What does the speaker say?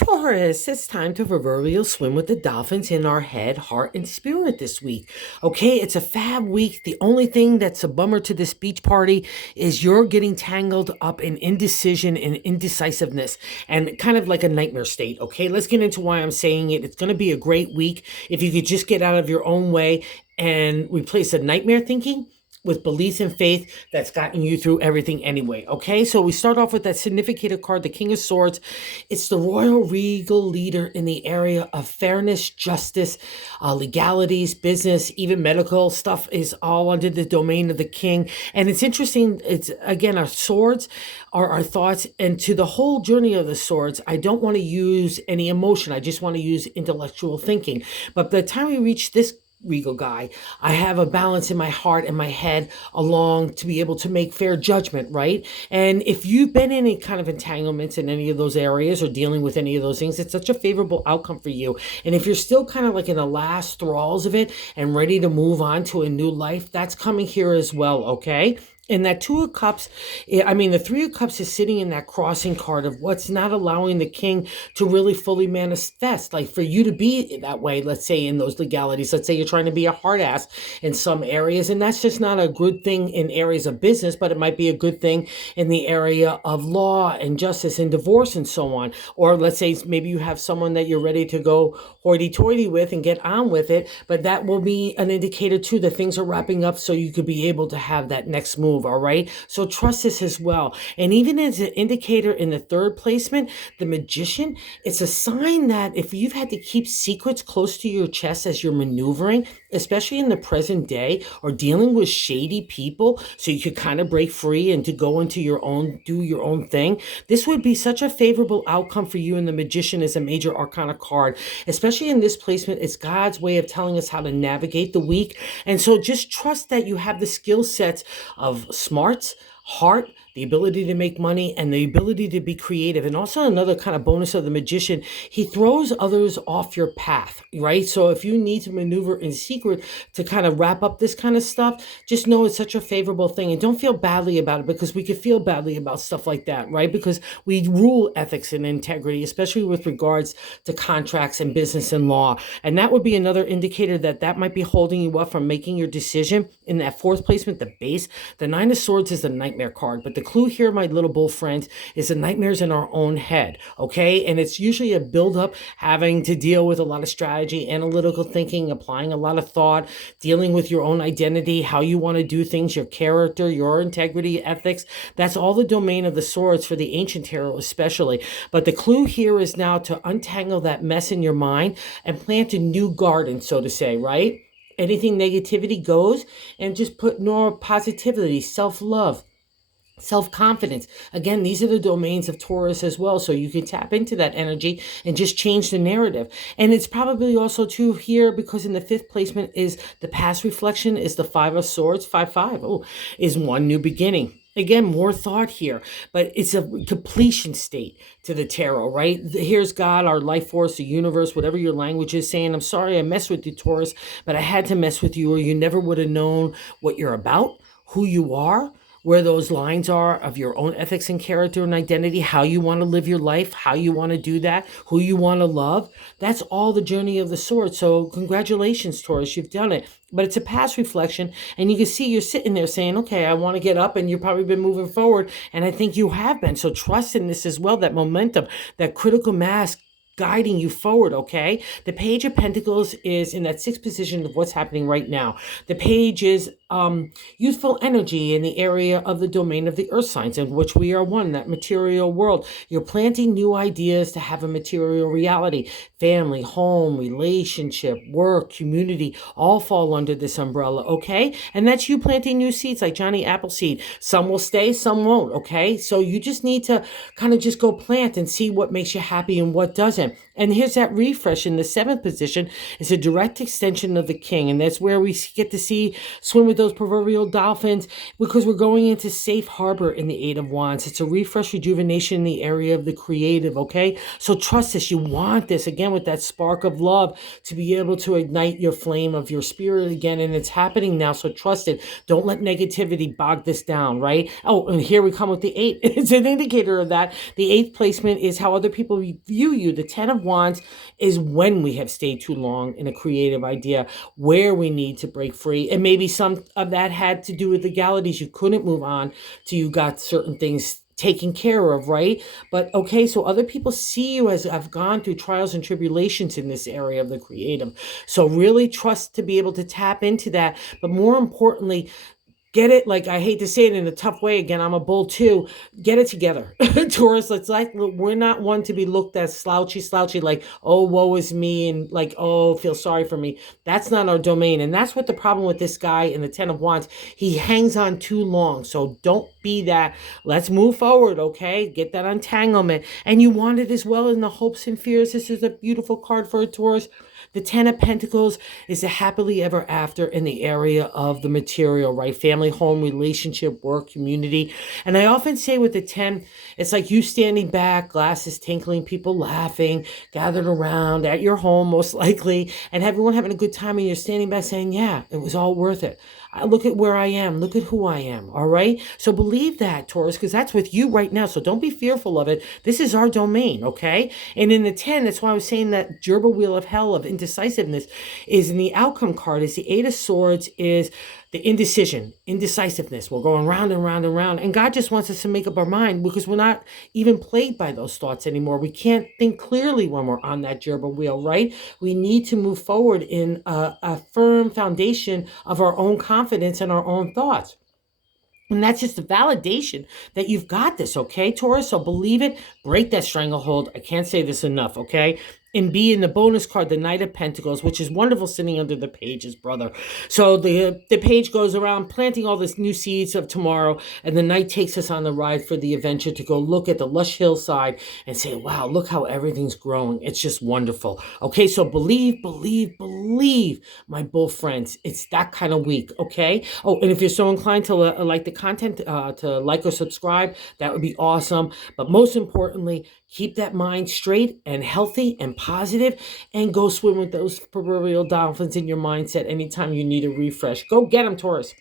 Taurus, it's time to proverbial swim with the dolphins in our head, heart, and spirit this week. Okay, it's a fab week. The only thing that's a bummer to this beach party is you're getting tangled up in indecision and indecisiveness and kind of like a nightmare state. Okay, let's get into why I'm saying it. It's going to be a great week if you could just get out of your own way and replace a nightmare thinking with belief and faith that's gotten you through everything anyway. Okay, so we start off with that significator card, the King of Swords. It's the royal regal leader in the area of fairness, justice, legalities, business, even medical stuff is all under the domain of the king. And it's interesting, it's again, our swords are our thoughts. And to the whole journey of the swords, I don't want to use any emotion. I just want to use intellectual thinking. But by the time we reach this regal guy, I have a balance in my heart and my head along to be able to make fair judgment, right? And if you've been in any kind of entanglements in any of those areas or dealing with any of those things, it's such a favorable outcome for you. And if you're still kind of like in the last thralls of it and ready to move on to a new life, that's coming here as well, okay? And that Two of Cups, the Three of Cups is sitting in that crossing card of what's not allowing the king to really fully manifest. Like for you to be that way, let's say in those legalities, let's say you're trying to be a hard ass in some areas, and that's just not a good thing in areas of business, but it might be a good thing in the area of law and justice and divorce and so on. Or let's say maybe you have someone that you're ready to go hoity-toity with and get on with it, but that will be an indicator too that things are wrapping up so you could be able to have that next move. All right. So trust this as well. And even as an indicator in the third placement, the Magician, it's a sign that if you've had to keep secrets close to your chest as you're maneuvering, especially in the present day, or dealing with shady people, so you could kind of break free and to go into your own, do your own thing, this would be such a favorable outcome for you. And the Magician is a major arcana card, especially in this placement. It's God's way of telling us how to navigate the week. And so just trust that you have the skill sets of smarts, heart, the ability to make money, and the ability to be creative. And also another kind of bonus of the Magician, he throws others off your path, right? So if you need to maneuver in secret to kind of wrap up this kind of stuff, just know it's such a favorable thing. And don't feel badly about it, because we could feel badly about stuff like that, right? Because we rule ethics and integrity, especially with regards to contracts and business and law. And that would be another indicator that that might be holding you up from making your decision. In that fourth placement, the base, the Nine of Swords is the nightmare card. But the clue here, my little bull friends, is the nightmares in our own head, okay? And it's usually a buildup having to deal with a lot of strategy, analytical thinking, applying a lot of thought, dealing with your own identity, how you want to do things, your character, your integrity, ethics. That's all the domain of the swords for the ancient tarot especially. But the clue here is now to untangle that mess in your mind and plant a new garden, so to say, right? Anything negativity goes, and just put more positivity, self-love, self-confidence. Again, these are the domains of Taurus as well. So you can tap into that energy and just change the narrative. And it's probably also too here because in the fifth placement is the past reflection, is the Five of Swords, 5-5. Oh, is one new beginning. Again, more thought here, but it's a completion state to the tarot, right? Here's God, our life force, the universe, whatever your language is, saying, I'm sorry I messed with you, Taurus, but I had to mess with you, or you never would have known what you're about, who you are, where those lines are of your own ethics and character and identity, how you want to live your life, how you want to do that, who you want to love. That's all the journey of the sword. So congratulations, Taurus, you've done it. But it's a past reflection, and you can see you're sitting there saying, okay, I want to get up, and you've probably been moving forward, and I think you have been. So trust in this as well, that momentum, that critical mass guiding you forward, okay? The Page of Pentacles is in that sixth position of what's happening right now. The Page is youthful energy in the area of the domain of the earth signs, in which we are one, that material world. You're planting new ideas to have a material reality. Family, home, relationship, work, community, all fall under this umbrella, okay? And that's you planting new seeds like Johnny Appleseed. Some will stay, some won't, okay? So you just need to kind of just go plant and see what makes you happy and what doesn't. And here's that refresh in the seventh position. It's a direct extension of the king, and that's where we get to see swim with those proverbial dolphins because we're going into safe harbor in the Eight of Wands. It's a refresh, rejuvenation in the area of the creative, okay? So trust this. You want this, again, with that spark of love to be able to ignite your flame of your spirit again, and it's happening now, so trust it. Don't let negativity bog this down, right? Oh, and here we come with the eight. It's an indicator of that. The eighth placement is how other people view you. The Ten of Wands is when we have stayed too long in a creative idea, where we need to break free. And maybe some of that had to do with legalities. You couldn't move on till you got certain things taken care of, right? But okay, so other people see you as I've gone through trials and tribulations in this area of the creative. So really trust to be able to tap into that. But more importantly, get it, like, I hate to say it in a tough way again, I'm a bull too. Get it together. Taurus, it's like we're not one to be looked at slouchy, like, oh, woe is me, and like, oh, feel sorry for me. That's not our domain. And that's what the problem with this guy in the Ten of Wands. He hangs on too long. So don't be that. Let's move forward, okay? Get that untanglement. And you want it as well in the hopes and fears. This is a beautiful card for a Taurus. The Ten of Pentacles is a happily ever after in the area of the material, right? Family, home, relationship, work, community. And I often say with the 10, it's like you standing back, glasses tinkling, people laughing, gathered around at your home, most likely, and everyone having a good time. And you're standing back saying, yeah, it was all worth it. Look at where I am. Look at who I am. All right. So believe that, Taurus, because that's with you right now. So don't be fearful of it. This is our domain. Okay. And in the 10, that's why I was saying that gerbil wheel of hell of indecisiveness is in the outcome card is the Eight of Swords is the indecision, indecisiveness. We're going round and round and round. And God just wants us to make up our mind because we're not even plagued by those thoughts anymore. We can't think clearly when we're on that gerbil wheel, right? We need to move forward in a firm foundation of our own confidence and our own thoughts. And that's just a validation that you've got this, okay, Taurus? So believe it, break that stranglehold. I can't say this enough, okay? And be in the bonus card, the Knight of Pentacles, which is wonderful sitting under the pages, brother. So the page goes around planting all this new seeds of tomorrow, and the Knight takes us on the ride for the adventure to go look at the lush hillside and say, wow, look how everything's growing. It's just wonderful. Okay, so believe, my bull friends. It's that kind of week, okay? Oh, and if you're so inclined to like the content, to like or subscribe, that would be awesome. But most importantly, keep that mind straight and healthy and positive, and go swim with those proverbial dolphins in your mindset anytime you need a refresh. Go get them, Taurus.